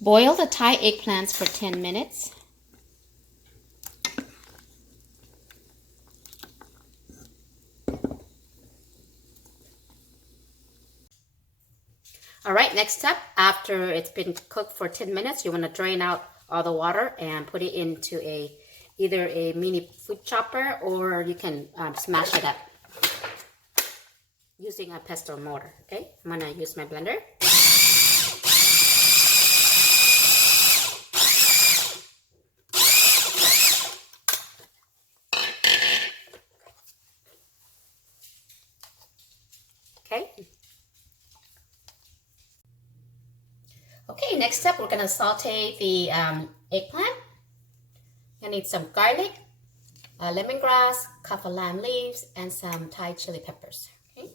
Boil the Thai eggplants for 10 minutes. All right, next step, after it's been cooked for 10 minutes, you want to drain out all the water and put it into either a mini food chopper, or you can smash it up using a pestle mortar. Okay, I'm gonna use my blender. Okay. Okay, next step, we're gonna saute the eggplant. I need some garlic, lemongrass, kaffir lime leaves, and some Thai chili peppers. Okay.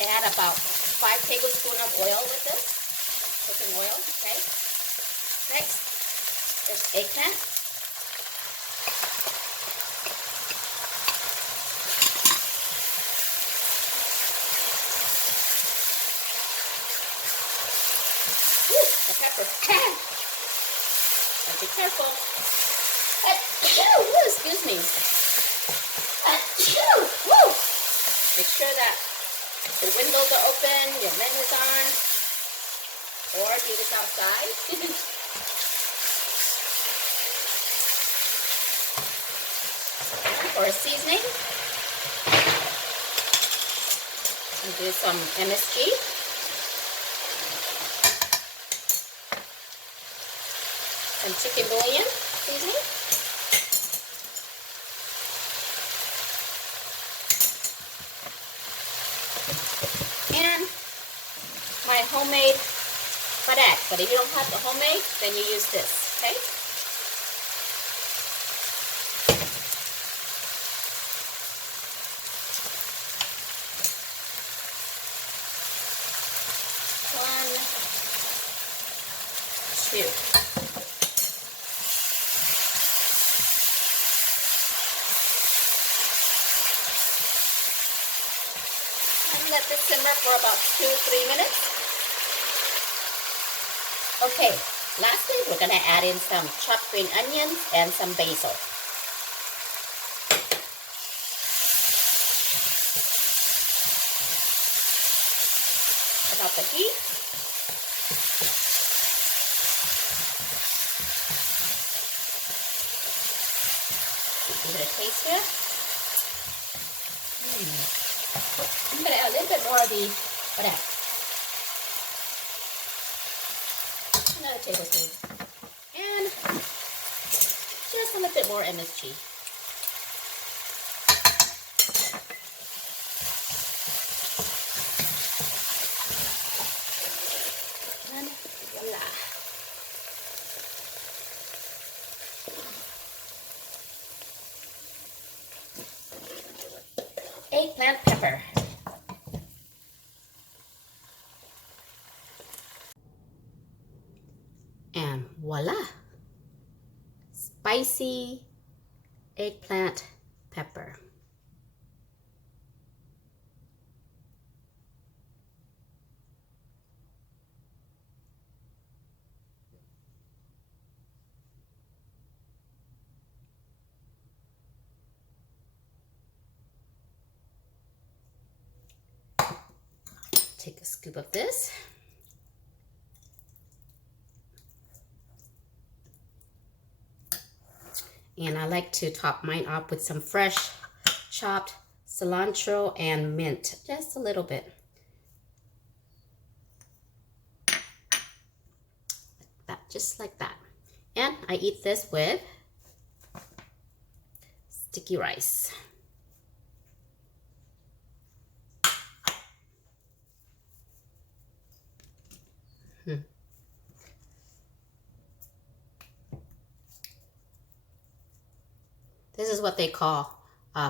Add about 5 tablespoons of oil with this, cooking oil. Okay. Next, there's eggplant. The peppers. Be careful. Excuse me. Make sure that the windows are open, your vent is on, or do this outside. For a seasoning, and do some MSG. Some chicken bouillon seasoning. And my homemade Padek. But if you don't have the homemade, then you use this, okay? One, two. Let this simmer for about 2-3 minutes. Okay, lastly, we're gonna add in some chopped green onions and some basil. About the heat. Give it a taste here. I'm going to add a little bit more of the Padek. Another tablespoon. And just a little bit more MSG. And voila. Eggplant pepper. And voila, spicy eggplant pepper. Take a scoop of this. And I like to top mine up with some fresh chopped cilantro and mint, just a little bit. Like that, just like that. And I eat this with sticky rice. This is what they call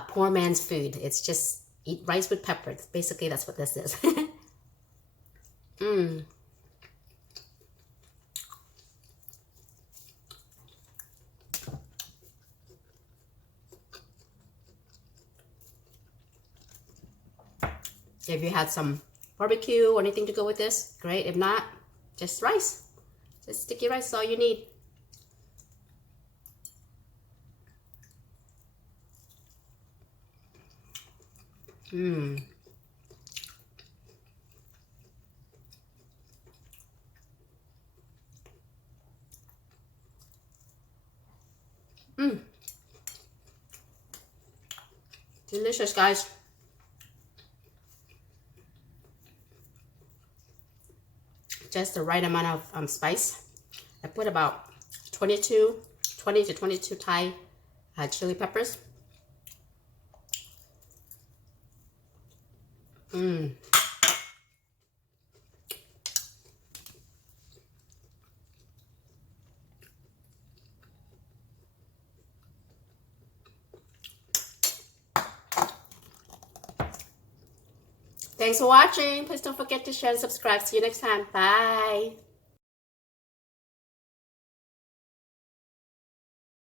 poor man's food. It's just eat rice with peppers. Basically, that's what this is. If you had some barbecue or anything to go with this, great. If not, just rice. Just sticky rice is all you need. Mmm. Mmm. Delicious, guys. Just the right amount of spice. I put about 20 to 22 Thai chili peppers. Mmm. Thanks for watching. Please don't forget to share and subscribe. See you next time. Bye.